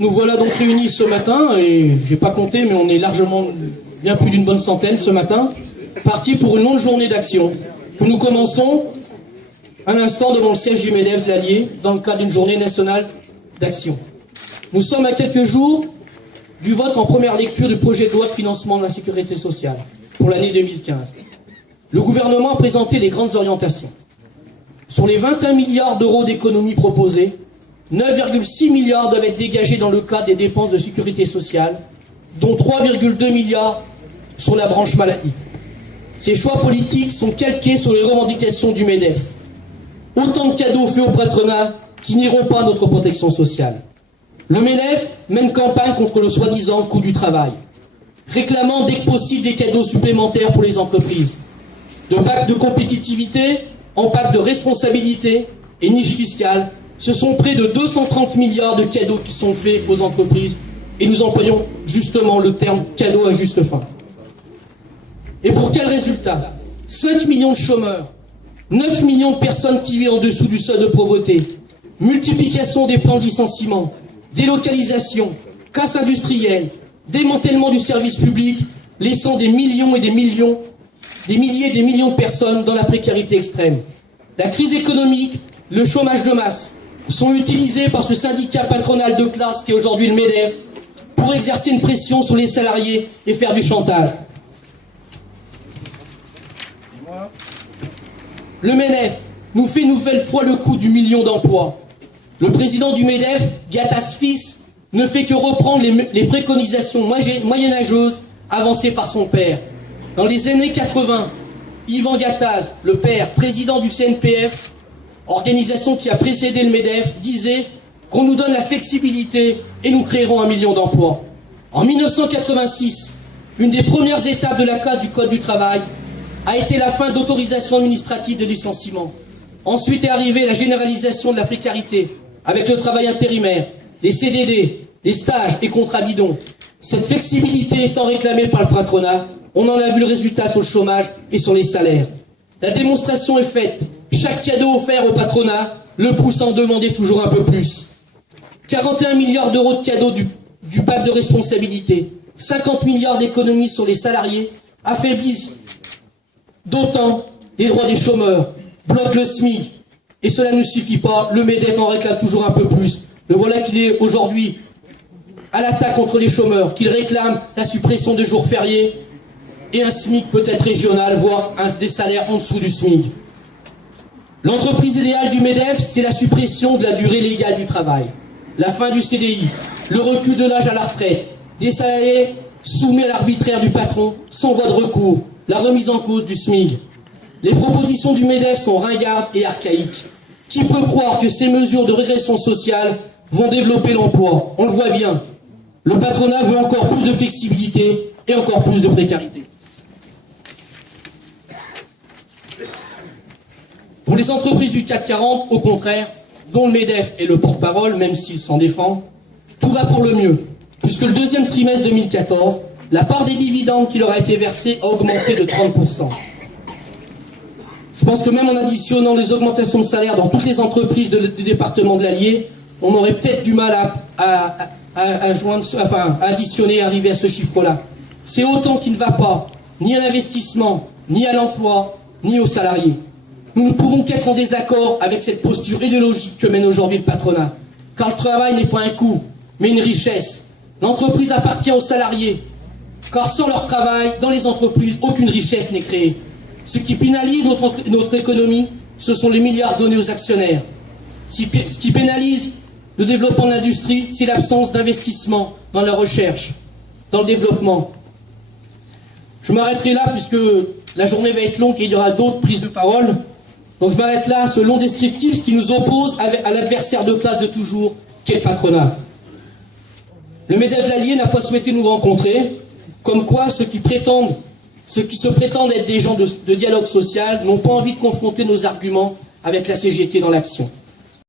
Nous voilà donc réunis ce matin, et j'ai pas compté, mais on est largement bien plus d'une bonne centaine ce matin, partis pour une longue journée d'action, que nous commençons un instant devant le siège du MEDEF de l'Allier, dans le cadre d'une journée nationale d'action. Nous sommes à quelques jours du vote en première lecture du projet de loi de financement de la sécurité sociale pour l'année 2015. Le gouvernement a présenté les grandes orientations. Sur les 21 milliards d'euros d'économies proposées, 9,6 milliards doivent être dégagés dans le cadre des dépenses de sécurité sociale, dont 3,2 milliards sur la branche maladie. Ces choix politiques sont calqués sur les revendications du MEDEF. Autant de cadeaux faits au patronat qui n'iront pas à notre protection sociale. Le MEDEF mène campagne contre le soi-disant coût du travail, réclamant dès que possible des cadeaux supplémentaires pour les entreprises. De pacte de compétitivité en pacte de responsabilité et niche fiscale, ce sont près de 230 milliards de cadeaux qui sont faits aux entreprises, et nous employons justement le terme cadeau à juste fin. Et pour quel résultat? 5 millions de chômeurs, 9 millions de personnes qui vivent en dessous du seuil de pauvreté, multiplication des plans de licenciement, délocalisation, casse industrielle, démantèlement du service public, laissant des millions et des millions, des milliers et des millions de personnes dans la précarité extrême. La crise économique, le chômage de masse, sont utilisés par ce syndicat patronal de classe qui est aujourd'hui le MEDEF pour exercer une pression sur les salariés et faire du chantage. Le MEDEF nous fait une nouvelle fois le coup du million d'emplois. Le président du MEDEF, Gattaz fils, ne fait que reprendre les préconisations moyenâgeuses avancées par son père. Dans les années 80, Yvan Gattaz, le père, président du CNPF, organisation qui a précédé le MEDEF, disait qu'on nous donne la flexibilité et nous créerons 1 million d'emplois. En 1986, une des premières étapes de la casse du Code du travail a été la fin d'autorisation administrative de licenciement. Ensuite est arrivée la généralisation de la précarité, avec le travail intérimaire, les CDD, les stages et contrats bidons. Cette flexibilité étant réclamée par le patronat, on en a vu le résultat sur le chômage et sur les salaires. La démonstration est faite. Chaque cadeau offert au patronat le pousse à en demander toujours un peu plus. 41 milliards d'euros de cadeaux du pacte de responsabilité, 50 milliards d'économies sur les salariés affaiblissent d'autant les droits des chômeurs, bloquent le SMIC. Et cela ne suffit pas, le MEDEF en réclame toujours un peu plus. Le voilà qu'il est aujourd'hui à l'attaque contre les chômeurs, qu'il réclame la suppression des jours fériés et un SMIC peut-être régional, voire des salaires en dessous du SMIC. L'entreprise idéale du MEDEF, c'est la suppression de la durée légale du travail, la fin du CDI, le recul de l'âge à la retraite, des salariés soumis à l'arbitraire du patron, sans voie de recours, la remise en cause du SMIC. Les propositions du MEDEF sont ringardes et archaïques. Qui peut croire que ces mesures de régression sociale vont développer l'emploi? On le voit bien. Le patronat veut encore plus de flexibilité et encore plus de précarité. Pour les entreprises du CAC 40, au contraire, dont le MEDEF est le porte-parole, même s'il s'en défend, tout va pour le mieux, puisque le deuxième trimestre 2014, la part des dividendes qui leur a été versée a augmenté de 30%. Je pense que même en additionnant les augmentations de salaire dans toutes les entreprises du département de l'Allier, on aurait peut-être du mal à additionner et arriver à ce chiffre-là. C'est autant qui ne va pas, ni à l'investissement, ni à l'emploi, ni aux salariés. Nous ne pouvons qu'être en désaccord avec cette posture idéologique que mène aujourd'hui le patronat. Car le travail n'est pas un coût, mais une richesse. L'entreprise appartient aux salariés. Car sans leur travail, dans les entreprises, aucune richesse n'est créée. Ce qui pénalise notre économie, ce sont les milliards donnés aux actionnaire. Ce qui pénalise le développement de l'industrie, c'est l'absence d'investissement dans la recherche, dans le développement. Je m'arrêterai là puisque la journée va être longue et il y aura d'autres prises de parole. Donc je m'arrête là, ce long descriptif qui nous oppose à l'adversaire de classe de toujours, qui est le patronat. Le MEDEF de l'Allier n'a pas souhaité nous rencontrer, comme quoi ceux qui se prétendent être des gens de dialogue social n'ont pas envie de confronter nos arguments avec la CGT dans l'action.